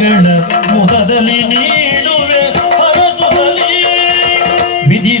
ಕಣ್ಣ ಮುದದಲಿ ನೀಡುವೆ ಪರಸುಹಲಿ ವಿಧಿ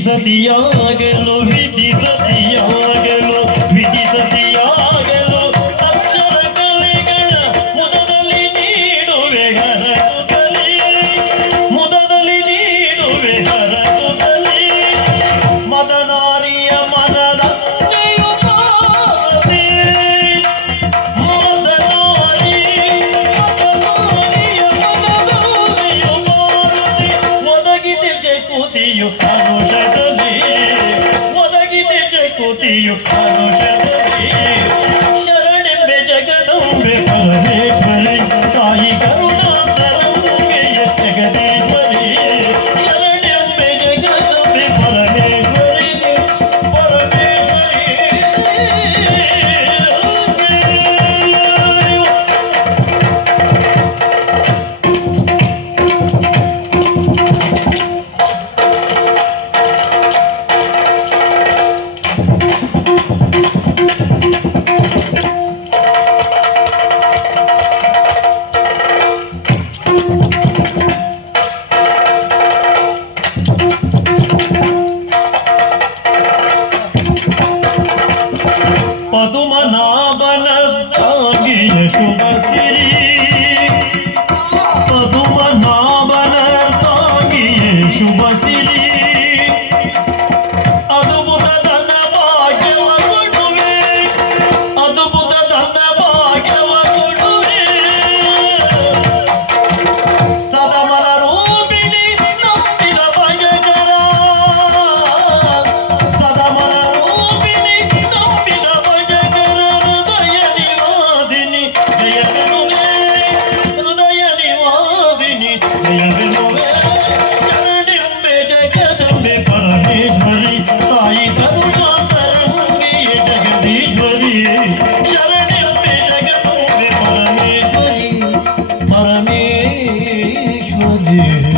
Amen.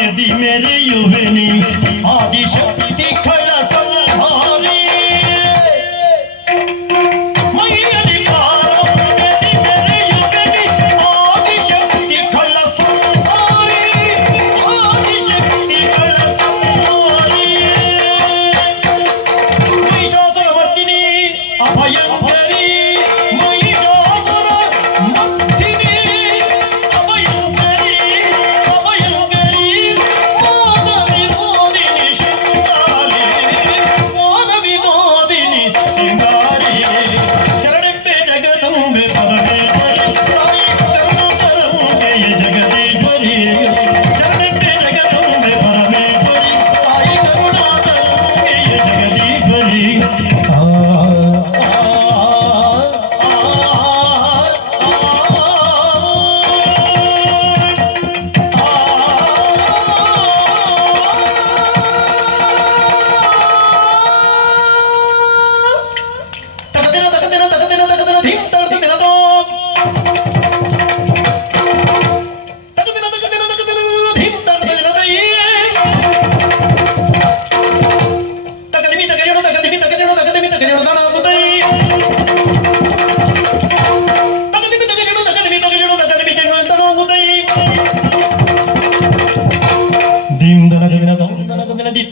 ఆది మెరయువని ఆది శక్తి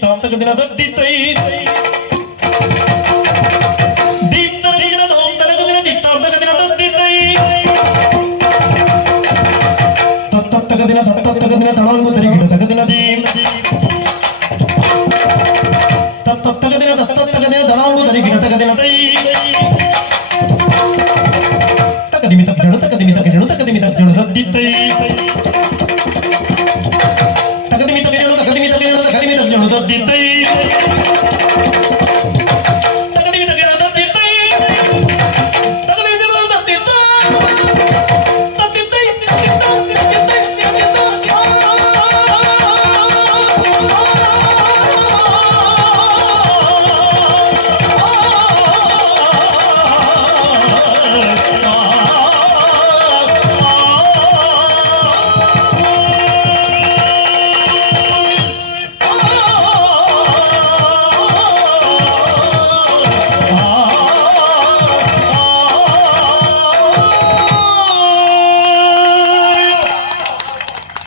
தோட்டகத்தின தொட்டித்தை தத்தத்தகதின தத்தத்தகதின தளர்ந்து தெரிகிற தகதின தீம்